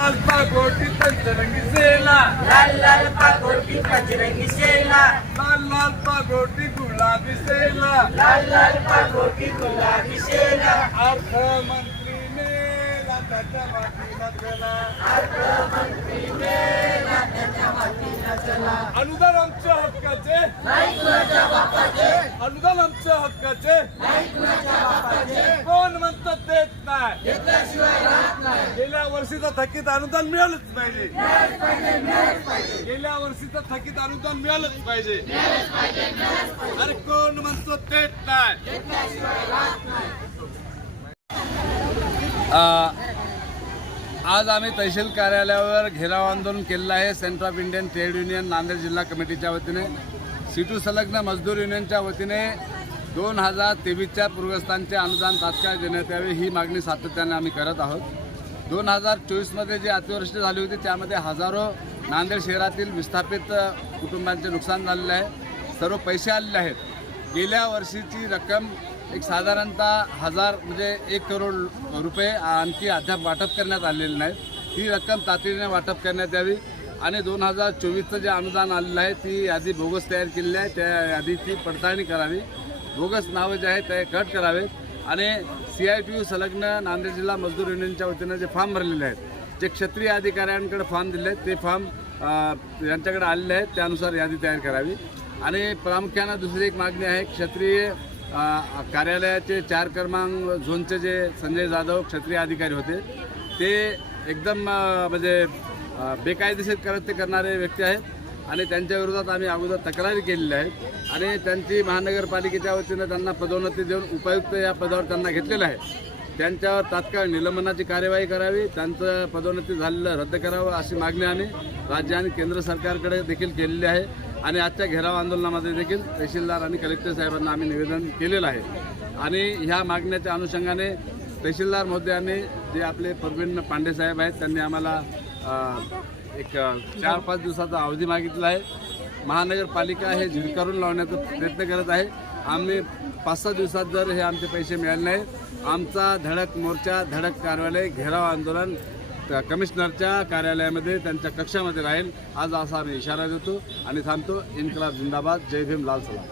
लाल पागोटी पंचरंगी सेला, लाल लाल पागोटी पंचरंगी सेला, लाल लाल पागोटी गुलाबी सेला, लाल लाल पागोटी गुलाबी सेला, अर्थमंत्री मेला त्याच्या मातीला चला, अर्थमंत्री मेला त्याच्या मातीला चला. अनुदान आमच्या हक्काचे, नाही कुणाच्या बापाचे, अनुदान आमच्या हक्काचे, नाही कुणाच्या बापाचे, कोण म्हणतात देत नाही. घेतल्याशिवाय राहत नाही. गेल्या वर्षीचं थकीत अनुदान मिळालंच पाहिजे, मिळालंच पाहिजे, मिळालंच पाहिजे, गेल्या वर्षीचं थकीत अनुदान मिळालंच पाहिजे. मिळालंच पाहिजे, मिळालंच पाहिजे. अरे कोण म्हणतो देत नाही. घेतल्याशिवाय राहत नाही. आज आम्ही तहसील कार्यालयावर घेराव आंदोलन केलेलं आहे. Centre of Indian trade union Nanded जिल्हा कमिटीच्या वतीने, सीटू संलग्न मजदूर युनियनच्या वतीने 2023च्या पूर्वस्थांचे अनुदान तात्काळ देण्यात यावे ही मागणी सातत्याने आम्ही करत आहोत. 2024मध्ये जी अतिवृष्टी झाली होती त्यामध्ये हजारो नांदेड शहरातील विस्थापित कुटुंबांचे नुकसान झालेले आहे. सर्व पैसे आलेले आहेत. गेल्या वर्षीची रक्कम एक साधारणतः 1000 म्हणजे 1 करोड रुपये आणखी अद्याप वाटप करण्यात आलेले नाही. ती रक्कम तातडीने वाटप करण्यात यावी आणि 2024चं जे अनुदान आलेलं आहे ती यादी बोगस तयार केलेली आहे. त्या यादीची पडताळणी करावी. बोगस नावं जे आहेत ते कट करावेत आणि CITU संलग्न नांदेड जिल्हा मजदूर युनियनच्या वतीनं जे फॉर्म भरलेले आहेत, जे क्षेत्रीय अधिकाऱ्यांकडे फॉर्म दिले आहेत ते फॉर्म यांच्याकडे आलेले आहेत, त्यानुसार यादी तयार करावी. आणि प्रामुख्यानं दुसरी एक मागणी आहे, क्षेत्रीय कार्यालयाचे 4 क्रमांक झोनचे जे संजय जाधव क्षेत्रीय अधिकारी होते ते एकदम म्हणजे बेकायदेशीर कृत्य करणारे व्यक्ती आहेत आणि त्यांच्या विरोधात आम्ही अगोदर तक्रारी केलेल्या आहेत आणि त्यांची महानगरपालिकेच्या वतीनं त्यांना पदोन्नती देऊन उपायुक्त या पदावर त्यांना घेतलेलं आहे. त्यांच्यावर तात्काळ निलंबनाची कार्यवाही करावी, त्यांचं पदोन्नती झालेलं रद्द करावं अशी मागणी आम्ही राज्य आणि केंद्र सरकारकडे देखील केलेली आहे. आणि आजच्या घेराव आंदोलनामध्ये देखील तहसीलदार आणि कलेक्टर साहेबांना आम्ही निवेदन केलेलं आहे. आणि ह्या मागण्याच्या अनुषंगाने तहसीलदार महोदयांनी जे आपले प्रवीण पांडे साहेब आहेत त्यांनी आम्हाला एक 4-5 दिवसाचा अवधी मागितला आहे. महानगरपालिका हे झिडकारून लावण्याचा प्रयत्न करत आहे. आम्ही 5-6 दिवसात जर हे आमचे पैसे मिळाले नाही, आमचा धडक मोर्चा, धडक कार्यालय, घेराव आंदोलन कमिशनरच्या कार्यालयामध्ये त्यांच्या कक्षामध्ये राहील. आज असा आम्ही इशारा देतो आणि थांबतो. इन्कलाब जिंदाबाद. जय भीम, लाल सलाम.